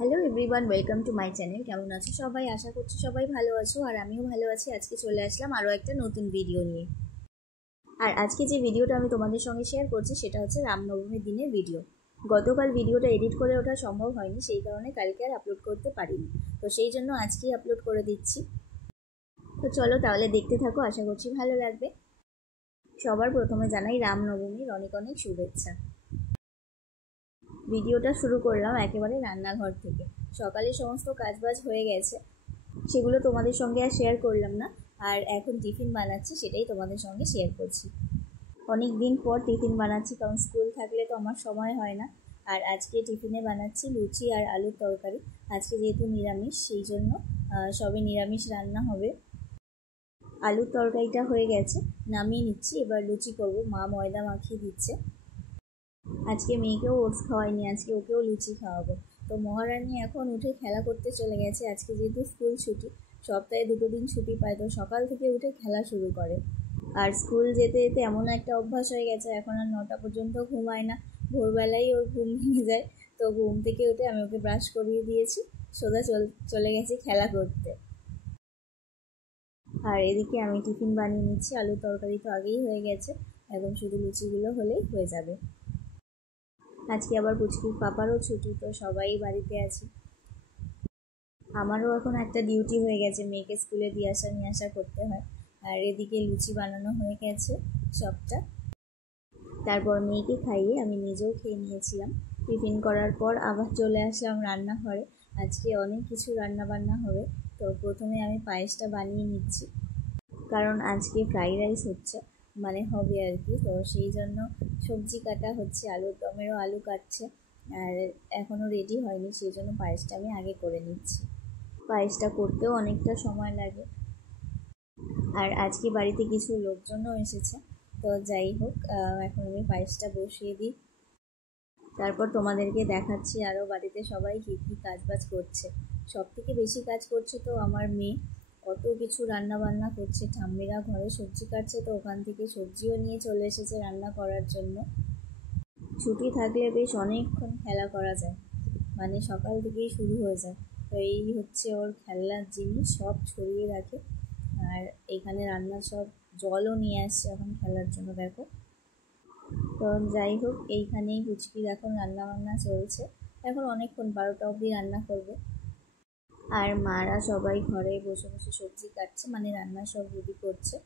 Hello everyone, welcome to my channel. কেমন আছো সবাই? আশা করছি সবাই ভালো আছো, আর আমিও ভালো আছি। আজকে চলে আসলাম আরও একটা নতুন ভিডিও নিয়ে। আর আজকে যে ভিডিওটা আমি তোমাদের সঙ্গে শেয়ার করছি সেটা হচ্ছে রামনবমীর দিনের ভিডিও। গতকাল ভিডিওটা এডিট করে ওঠা সম্ভব হয়নি, সেই কারণে কালকে আর আপলোড করতে পারিনি, তো সেই জন্য আজকেই আপলোড করে দিচ্ছি। তো চলো তাহলে দেখতে থাকো, আশা করছি ভালো লাগবে। সবার প্রথমে জানাই রামনবমীর অনেক অনেক শুভেচ্ছা। ভিডিওটা শুরু করলাম একেবারে রান্নাঘর থেকে। সকালে সমস্ত কাজবাজ হয়ে গেছে, সেগুলো তোমাদের সঙ্গে আর শেয়ার করলাম না। আর এখন টিফিন বানাচ্ছি, সেটাই তোমাদের সঙ্গে শেয়ার করছি। অনেক দিন পর টিফিন বানাচ্ছি, কারণ স্কুল থাকলে তো আমার সময় হয় না। আর আজকে টিফিনে বানাচ্ছি লুচি আর আলুর তরকারি। আজকে যেহেতু নিরামিষ, সেই জন্য সবে নিরামিষ রান্না হবে। আলুর তরকারিটা হয়ে গেছে, নামিয়ে নিচ্ছি। এবার লুচি করব, মা ময়দা মাখিয়ে দিচ্ছে। আজকে মেয়েকেও ওটস খাওয়াইনি, আজকে ওকেও লুচি খাওয়াবো। তো মহারানী এখন উঠে খেলা করতে চলে গেছে। আজকে যেহেতু স্কুল ছুটি, সপ্তাহে 2 দিন ছুটি পায়, তো সকাল থেকে উঠে খেলা শুরু করে। আর স্কুল যেতে যেতে এমন একটা অভ্যাস হয়ে গেছে, এখন আর 9টা পর্যন্ত ঘুমায় না। ভোরবেলাই ওর ঘুম ভেঙে যায়। তো ঘুম থেকে উঠে আমি ওকে ব্রাশ করিয়ে দিয়েছি, সোজা চলে গেছি খেলা করতে। আর এদিকে আমি টিফিন বানিয়ে নিচ্ছি। আলুর তরকারি তো আগেই হয়ে গেছে, এখন শুধু লুচিগুলো হলেই হয়ে যাবে। আজকে আবার পুচকির পাপারও ছুটি, তো সবাই বাড়িতে আছি। আমারও এখন একটা ডিউটি হয়ে গেছে, মেয়েকে স্কুলে দিয়ে আসা নিয়ে আসা করতে হয়। আর এদিকে লুচি বানানো হয়ে গেছে সবটা। তারপর মেয়েকে খাইয়ে আমি নিজেও খেয়ে নিয়েছিলাম। টিফিন করার পর আবার চলে আসলাম রান্নাঘরে। আজকে অনেক কিছু রান্না বান্না হবে। তো প্রথমে আমি পায়েসটা বানিয়ে নিচ্ছি, কারণ আজকে ফ্রাইড রাইস হচ্ছে, মানে হবে আর কি। তো সেই জন্য সবজি কাটা হচ্ছে, আলুর দমেরও আলু কাটছে। আর এখনও রেডি হয়নি, সেই জন্য পায়েসটা আমি আগে করে নিচ্ছি। পায়েসটা করতেও অনেকটা সময় লাগে। আর আজকে বাড়িতে কিছু লোকজনও এসেছে। তো যাই হোক, এখন আমি পায়েসটা বসিয়ে দিই। তারপর তোমাদেরকে দেখাচ্ছি আরও বাড়িতে সবাই কী কী কাজবাজ করছে। সব থেকে বেশি কাজ করছে তো আমার মেয়ে, কত কিছু রান্না বান্না করছে। ঠাম্মিরা ঘরে সবজি কাটছে, তো ওখান থেকে সবজিও নিয়ে চলে এসেছে রান্না করার জন্য। ছুটি থাকলে বেশ অনেকক্ষণ খেলা করা যায়, মানে সকাল থেকেই শুরু হয়ে যায়। তো এই হচ্ছে ওর খেলনার জিনিস, সব ছড়িয়ে রাখে। আর এখানে রান্না সব জলও নিয়ে আসছে এখন খেলার জন্য, দেখো। তো যাই হোক, এইখানেই পুচকির এখন রান্না বান্না চলছে। এখন অনেকক্ষণ 12টা অবধি রান্না করবে। আর মারা সবাই ঘরে বসে বসে সবজি কাটছে, মানে রান্না সব রেডি করছে।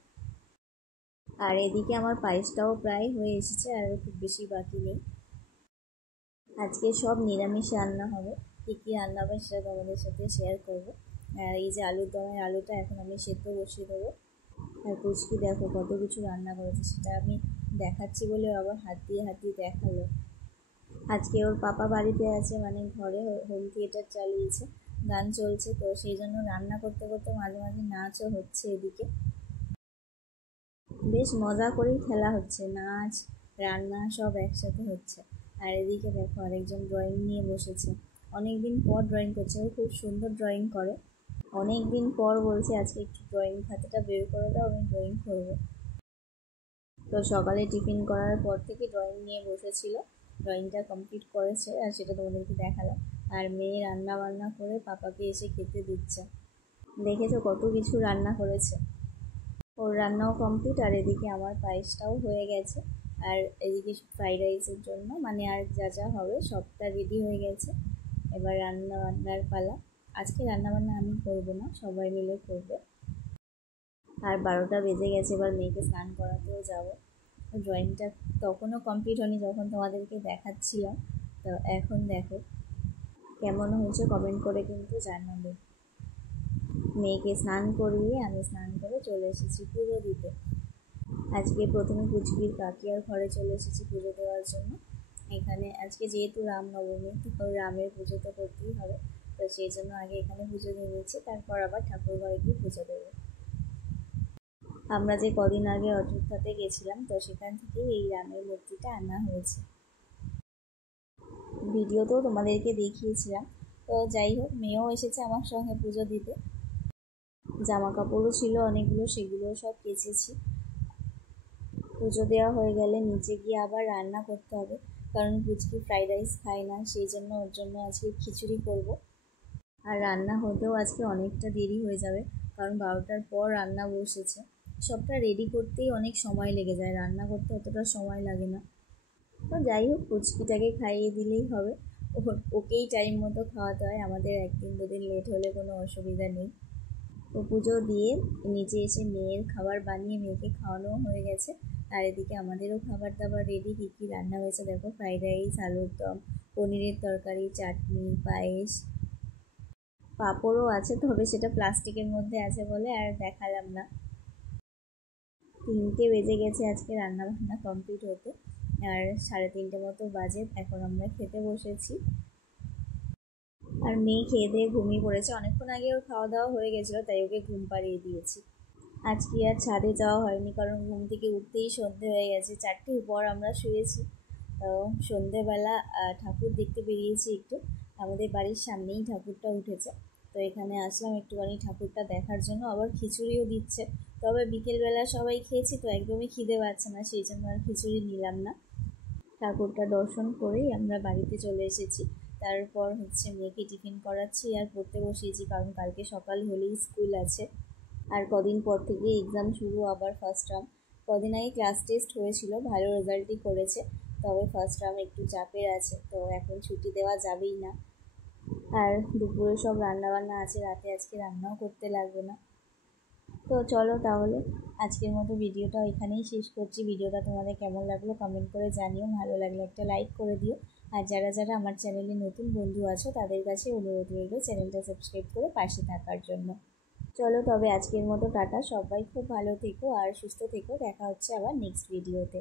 আর এদিকে আমার পায়েসটাও প্রায় হয়ে এসেছে, আর খুব বেশি বাকি নেই। আজকে সব নিরামিষ রান্না হবে। কী কী রান্না হবে সেটা তোমাদের সাথে শেয়ার করবো। আর এই যে আলুর দমের আলুটা এখন আমি সেদ্ধ বসিয়ে দেবো। আর পুচকি দেখো কত কিছু রান্না করেছে, সেটা আমি দেখাচ্ছি বলে আবার হাত দিয়ে দেখালো। আজকে ওর পাপা বাড়িতে আছে, মানে ঘরে হোম থিয়েটার চালিয়েছে, গান চলছে। তো সেই জন্য রান্না করতে করতে মাঝে মাঝে নাচও হচ্ছে এদিকে। বেশ মজা করেই খেলা হচ্ছে, নাচ রান্না সব একসাথে হচ্ছে। আর এদিকে দেখো আরেকজন ড্রয়িং নিয়ে বসেছে, অনেক দিন পর ড্রয়িং করছে। ও খুব সুন্দর ড্রয়িং করে। অনেক দিন পর বলছে আজকে একটু ড্রয়িং খাতাটা বের করে দাও, আমি ড্রয়িং করবো। তো সকালে টিফিন করার পর থেকে ড্রয়িং নিয়ে বসেছিল, ড্রয়িংটা কমপ্লিট করেছে, আর সেটা তোমাদেরকে দেখালাম। আর মেয়ে রান্না বান্না করে পাপাকে এসে খেতে দিচ্ছে। দেখেছো কত কিছু রান্না করেছে। ওর রান্নাও কমপ্লিট, আর এদিকে আমার পায়েসটাও হয়ে গেছে। আর এদিকে ফ্রাইড রাইসের জন্য, মানে আর যা যা হবে সবটা রেডি হয়ে গেছে। এবার রান্না বান্নার পালা। আজকে রান্নাবান্না আমি করবো না, সবাই মিলে করবে। আর 12টা বেজে গেছে, এবার মেয়েকে স্নান করাতেও যাবো। ড্রয়িংটা তখনও কমপ্লিট হয়নি যখন তোমাদেরকে দেখাচ্ছিলাম। তো এখন দেখো কেমন হয়েছে, কমেন্ট করে কিন্তু জানাবে। মেয়েকে স্নান করিয়ে আমি স্নান করে চলে এসেছি পুজো দিতে। আজকে প্রথমে পুচকির কাকিয়ার ঘরে চলে এসেছি পুজো দেওয়ার জন্য। এখানে আজকে যেহেতু রামনবমী, তো রামের পুজো তো করতেই হবে। তো সেই জন্য আগে এখানে পুজো দিয়ে নিয়েছি, তারপর আবার ঠাকুর ঘরে গিয়ে পুজো দেবো। আমরা যে কদিন আগে অযোধ্যাতে গেছিলাম, তো সেখান থেকেই এই রামের মূর্তিটা আনা হয়েছে। ভিডিওতেও তোমাদেরকে দেখিয়েছিলাম। তো যাই হোক, মেয়েও এসেছে আমার সঙ্গে পুজো দিতে। জামা কাপড়ও ছিল অনেকগুলো, সেগুলো সব কেচেছি। পুজো দেওয়া হয়ে গেলে নিচে গিয়ে আবার রান্না করতে হবে। কারণ পুচকি ফ্রাইড রাইস খায় না, সেই জন্য ওর জন্য আজকে খিচুড়ি করব। আর রান্না হতেও আজকে অনেকটা দেরি হয়ে যাবে, কারণ 12টার পর রান্না বসেছে। সবটা রেডি করতেই অনেক সময় লেগে যায়, রান্না করতে অতটা সময় লাগে না। তো যাই হোক, পুচকিটাকে খাইয়ে দিলেই হবে। ওকেই টাইম মতো খাওয়াতে হয়, আমাদের 1-2 দিন লেট হলে কোনো অসুবিধা নেই। তো পুজো দিয়ে নিচে এসে মেয়ের খাবার বানিয়ে মেয়েকে খাওয়ানোও হয়ে গেছে। আর এদিকে আমাদেরও খাবার দাবার রেডি। কী কী রান্না হয়েছে দেখো, ফ্রাইড রাইস, আলুর দম, পনিরের তরকারি, চাটনি, পায়েস, পাঁপড়ও আছে, তবে সেটা প্লাস্টিকের মধ্যে আছে বলে আর দেখালাম না। 3টে বেজে গেছে আজকে রান্না বান্না কমপ্লিট হতে, আর 3:30 মতো বাজে। এখন আমরা খেতে বসেছি। আর মেয়ে খেয়ে দিয়ে ঘুমিয়ে পড়েছে, অনেকক্ষণ আগে ওর খাওয়া দাওয়া হয়ে গেছিলো, তাই ওকে ঘুম পাড়িয়ে দিয়েছি। আজকে আর ছাদে যাওয়া হয়নি, কারণ ঘুম থেকে উঠতেই সন্ধে হয়ে গেছে। 4টের পর আমরা শুয়েছি। তো সন্ধেবেলা ঠাকুর দেখতে বেরিয়েছি একটু, আমাদের বাড়ির সামনেই ঠাকুরটা উঠেছে। তো এখানে আসলাম একটুখানি ঠাকুরটা দেখার জন্য। আবার খিচুড়িও দিচ্ছে, তবে বিকেলবেলা সবাই খেয়েছি তো একদমই খিদে পাচ্ছে না, সেই জন্য আর খিচুড়ি নিলাম না। ঠাকুরটা দর্শন করেই আমরা বাড়িতে চলে এসেছি। তারপর মেয়েকে টিফিন করাচ্ছি আর পড়তে বসিয়েছি, কারণ কালকে সকাল হলেই স্কুল আছে। আর কদিন পর থেকে এক্সাম শুরু, আবার ফার্স্ট টার্ম। কদিন আগে ক্লাস টেস্ট হয়েছিল, ভালো রেজাল্টই করেছে, তবে ফার্স্ট টার্ম একটু চাপের আছে, তো এখন ছুটি দেওয়া যাবেই না। আর দুপুরে সব রান্নাবান্না আছে, রাতে আজকে রান্নাও করতে লাগবে না। তো চলো তাহলে আজকের মতো ভিডিওটা এখানেই শেষ করছি। ভিডিওটা তোমাদের কেমন লাগলো কমেন্ট করে জানিও, ভালো লাগলে একটা লাইক করে দিও। আর যারা যারা আমার চ্যানেলে নতুন বন্ধু আছো তাদের কাছে অনুরোধ রইল চ্যানেলটা সাবস্ক্রাইব করে পাশে থাকার জন্য। চলো তবে আজকের মতো টাটা, সবাই খুব ভালো থেকো আর সুস্থ থেকো, দেখা হচ্ছে আবার নেক্সট ভিডিওতে।